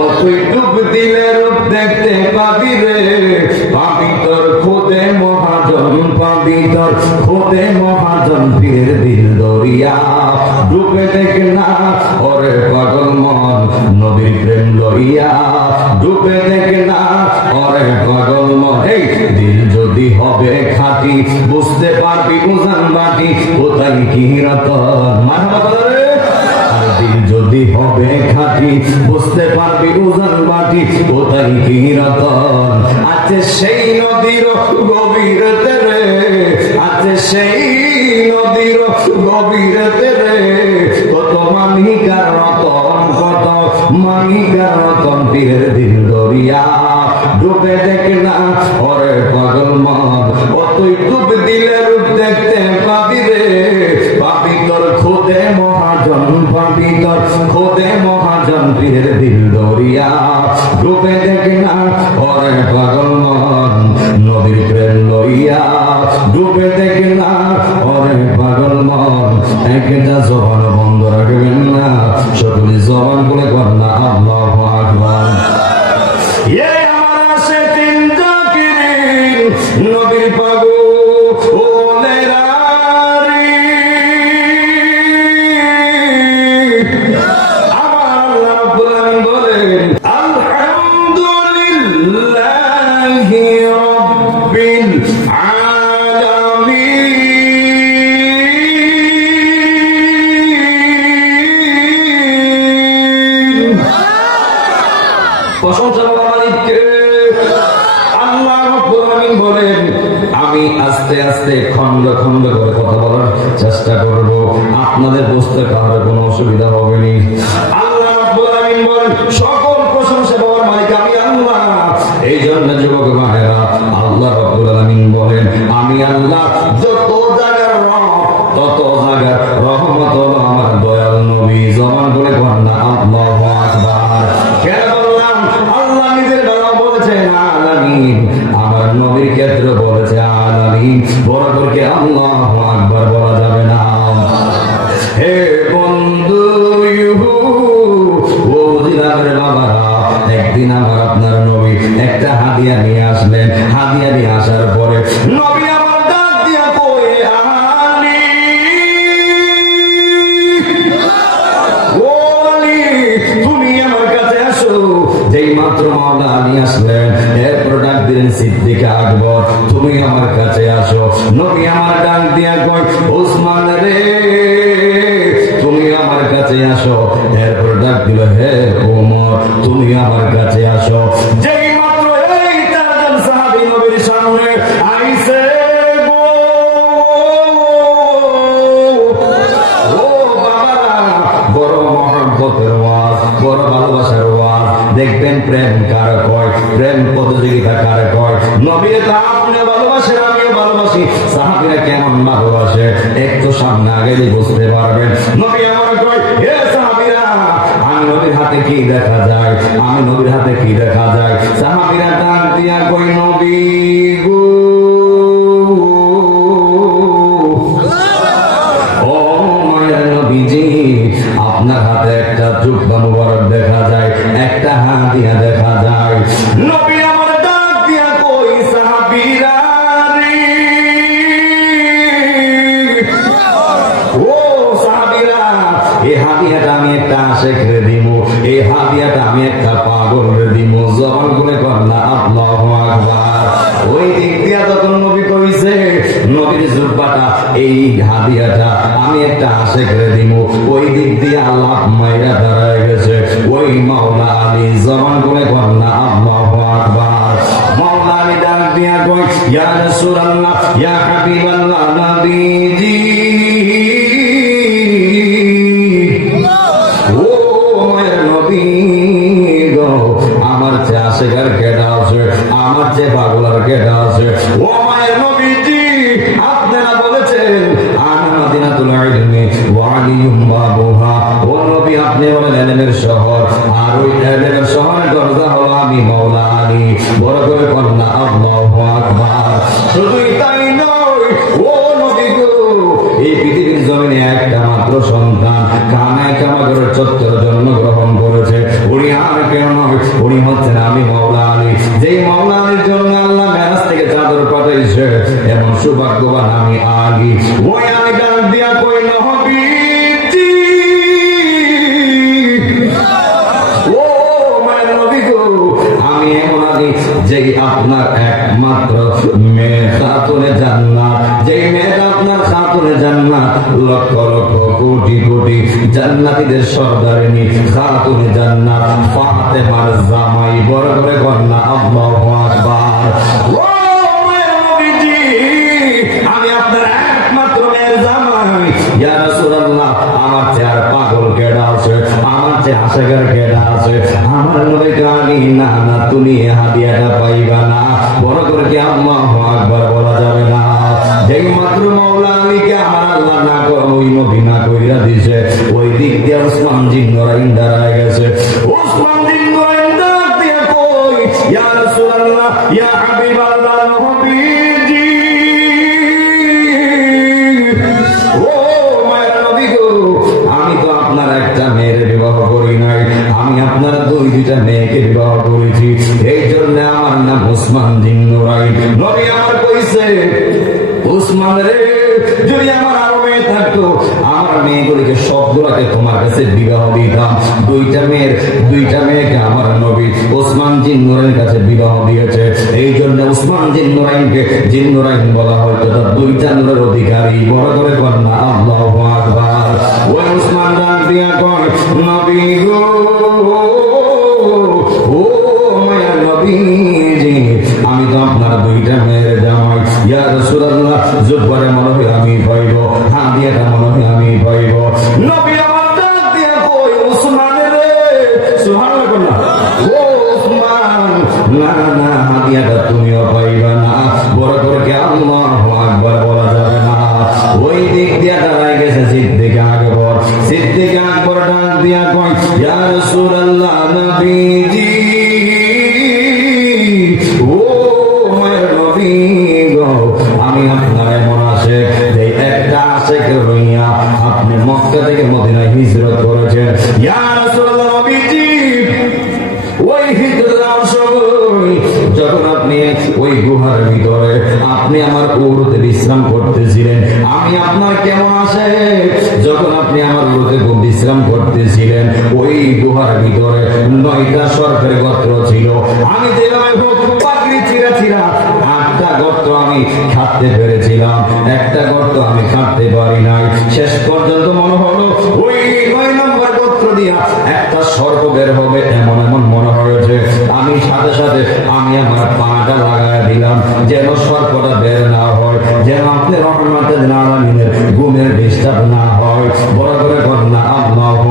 ও তুই ডুব দিলে রূপ দেখতে পাবি রে, পাবি তোর খোদে মহাজন, পাবি তোর খোদে মহাজন, পীর দিল দরিয়া ডুবে দেখ না ওরে পাগল মন, নবীর প্রেম লইয়া ডুবে দেখ না ওরে পাগল মন। এই দিল যদি হবে খাঁটি বুঝতে পারবি উজান বাটি, কোথায় কি রতন, আর দিল যদি হবে খাঁটি বুঝতে পারবি উজান বাটি, কোথায় কি রতন। আছে সেই নদীর গভীরতে রে, আছে সেই নদীর গভীরতে রে, কত মানিকার রতন, কত মানিকার রতন, পীরের দিল দরিয়া ডুবে দেখ না ওরে পাগল মন। ও তুই ডুব দিলে রূপ দেখতে পাবি রে, পাবি তোর খোদে মহাজন, পাবি তোর খোদে মহাজন, পীরের দিল দরিয়া ডুবে দেখ না ওরে পাগল মন, নবীর প্রেম লইয়া ডুবে দেখ না ওরে পাগল মন। একটা জবান বন্ধ রাখবেন না, সকলে জবান বলে কর না আল্লাহু আকবার। নবীর পাগলেরা রে, আমার আল্লাহ রাব্বুল আলামিন বলেন আলহামদুলিল্লাহি রাব্বিল আলামিন। প্রশংসা মালিককে। আল্লাহ রাব্বুল আলামিন বলেন আমি আস্তে আস্তে খন্ড খন্ড করে কথা বলার চেষ্টা করব, আপনাদের বুঝতে কারো কোনো অসুবিধা হবে না। আল্লাহ রাব্বুল আলামিন বলেন সকল প্রশংসা পাওয়ার মালিক আমি আল্লাহ। এই জন্য যুবক ভাইরা আল্লাহ রাব্বুল আলামিন বলেন আমি আল্লাহ যত জায়গার রব তত জায়গার রহমত হলো আমার দয়াল নবী। জবান করে বলেন না আল্লাহু আকবার। কেন বললাম? আল্লাহ নিজের বেলা বলেছেন আলামিন, আমার নবীর ক্ষেত্রে বলেছে আলামিন, বড় করে আল্লাহু আকবার বলা যাবে না। হে বন্ধু ও জিলামের বাবারা, একদিন আমার আপনার নবী একটা হাদিয়া নিয়ে আসলেন। হাদিয়া নিয়ে আসার পরে নবী আমার ডাক দিয়া কয়ে আলী, ও আলী তুমি আমার কাছে আসো। যেই মাত্র মাওলা আলী আসলেন, এরপর ডাক দিলেন সিদ্দিক আকবর তুমি আমার কাছে আসো। নবী আমার ডাক দিয়া কয় ওসমান রে তুমি আমার কাছে আসো। এরপর ডাক দিল হে ওমর তুমি আমার কাছে আসো। যেই মাত্র এই চারজন সাহাবী নবীর সামনে আইছে ও বাবারা, বড় মহব্বতের ওয়াজ, বড় ভালোবাসার ওয়াজ। দেখবেন প্রেম কার কয়, প্রেম প্রতিযোগিতা কার কয়। নবীরে তো আপনি ভালোবাসেন, আমিও ভালোবাসি। সাহাবীরা কেমন ভালোবাসে একটু সামনে আগে বুঝতে পারবেন। নবী আমার কয় হে সাহাবীরা আমি নবীর হাতে কি দেখা যায়, আমি নবীর হাতে কি দেখা যায়। সাহাবীরা ডাক দিয়া কই নবী গো, ও মায়ের নবীজি আপনার হাতে একটা জুব্বা মুবারক দেখা যায়, একটা হাদিয়া দেখা যায়। নবী আমার ডাক দিয়া কই সাহাবীরা রে, ও সাহাবীরা এই হাদিয়াটা আমি একটা আশিকরে দিব, এই হাদিয়াটা আমি একটা পাগলরে দিব। জবান করে কর না আল্লাহু আকবার। ওই দিক দিয়া যখন নবী কইছে নবীর জুব্বাটা এই হাদিয়াটা আমি একটা আশিকরে দিব, ওই দিক দিয়ে আল্লাহ মাইরা দাঁড়ায় গেছে ওই মাওলা আলী। জবান করে কর না আল্লাহু আকবার। মাওলা আলী ডাক দিয়া কই ইয়া রাসূলুল্লাহ ইয়া হাবিবাল্লাহ নবীজি, ও মায়ের নবী গো আমার চেয়ে আশিকার কেডা আছে, আমার চেয়ে পাগলার কেডা আছে। ও মায়ের নবীজি আপনারা বলেছেন আনা মাদিনাতুল ইলমি ওয়া আলিয়ুম বাবুহা। ও নবী আপনি বলেন ইলমের শহর, আর ওই ইলমের শহরের দরজা হলো আমি মাওলা আলী। বড় করে কন্যা আল্লাহু আকবার। শুধুই তাই নয় ও নবী গো এই পৃথিবীর জমিনে একটা মাত্র সন্তান কানায় কামাগরের চত্বরে জন্মগ্রহণ করেছে, উনি আর কেউ কয় উনি হচ্ছেন আমি মাওলা আলী, যেই মাওলা আলীর জন্য আল্লাহ মেরাজ থেকে চাদর পাঠাইছে, এমন সৌভাগ্যবান আমি আলী। ওই আমি ডাক দিয়া কই নবীজি, ও মায়ের নবী গো, আমি এমন আলী যেই আপনার একমাত্র মেয়ে খাতুনে জান্নাত, যেই মেয়েটা আপনার খাতুনে জান্নাত, লক্ষ লক্ষ কোটি কোটি জান্নাতীদের সর্দারিনী খাতুনে জান্নাত ফাতেমার জামাই, বড় করে কন্যা আল্লাহু আকবার। ও মায়ের নবীজি, আমি আপনার একমাত্র মেয়ের জামাই। ইয়া রাসূলুল্লাহ, আমার চেহারা পাগল কেডা আছে, আমার চেয়ে আশেকের কেডা আছে? আমার নবী কালি না না, তুমি হাদিয়াটা পাইবা না, বড় করে কি আল্লাহু আকবার বলা যাবে না? যেই মাত্র মাওলা আলীকে আমার আল্লাহ না ওই নবী না কইরা দিছে, ওই দিক দিয়ে উসমান জিন নরাইন দাঁড়ায় গেছে। উসমান জিন নরাইন ডাক দিয়া কই, ইয়া রাসূলুল্লাহ, ইয়া হাবিবাল্লাহ নবীজি, ও মায়ের নবী গো, আমি তো আপনার একটা মেয়ের বিবাহ করি নাই, আমি আপনার দুইটা মেয়েকে বিবাহ করেছি, এই জন্য আমার নাম উসমান জিন নরাইন। নবী আমার কইছে, উসমান রে, যদি আমার আরো মেয়ে থাকতো, আমার মেয়েগুলিকে সবগুলোকে তোমার কাছে বিবাহ দিতাম। দুইটা মেয়েকে আমার নবী উসমান জিন নূরাইনের কাছে বিবাহ দিয়েছে, এই জন্য উসমান জিন নূরাইনকে জিন নূরাইন বলা হয়, তো তার দুইটা নূরের অধিকারী, বড় করে কন্যা আল্লাহু আকবার। ওই উসমান ডাক দিয়া কয় নবী গো, ও মায়ের নবীজি, আমি তো আপনার দুইটা মেয়ের জামাই। ইয়া রাসূলুল্লাহ, জুব্বারে মনে হয় আমি পাইব, হাদিয়াটা মনে হয় আমি পাইব। নবী আমার ডাক দিয়া কই, উসমান রে, সুবহানাল্লাহ, ও উসমান, না না, হাদিয়াটা তুমিও পাইবা না, বড় করে কি আল্লাহু আকবার বলা যাবে না? ওই দিক দিয়া দাঁড়ায় গেছে সিদ্দিক আকবর। সিদ্দিক আকবর ডাক দিয়া কই, ইয়া রাসূলুল্লাহ নবীজি, ও মায়ের নবী গো, আমি আপনার এমন আশেক, যে একটা আশেক রইয়া আপনি মক্কা থেকে মদিনায় হিজরত করেছেন। ইয়া রাসূলুল্লাহ নবীজি, ওই হিজরতের সময় যখন আপনি ওই গুহার ভিতরে আপনি আমার উরুতে বিশ্রাম করতেছিলেন, আমি আপনার কেমন আসে, যখন আপনি আমার উরুতে বিশ্রাম করতেছিলেন, ওই গুহার ভিতরে 9টা সরকারি গর্ত ছিল, আমি যেভাবে পাগড়ি ছিঁড়া 8টা গর্ত আমি খাটতে পেরেছিলাম, একটা গর্ত আমি খাটতে পারি নাই। শেষ পর্যন্ত মনে হলো ওই 9 নম্বর গর্ত দিয়া একটা সর্প বের হবে, এমন এমন মনে হয়েছে। আমি সাথে সাথে আমি আমার পাটা লাগায় দিলাম, যেন সর্পটা বের না হয়, যেন আপনি রহমতের আলামিনের ঘুমের ডিস্টার্ব না হয়, বড় করে কন্যা আল্লাহু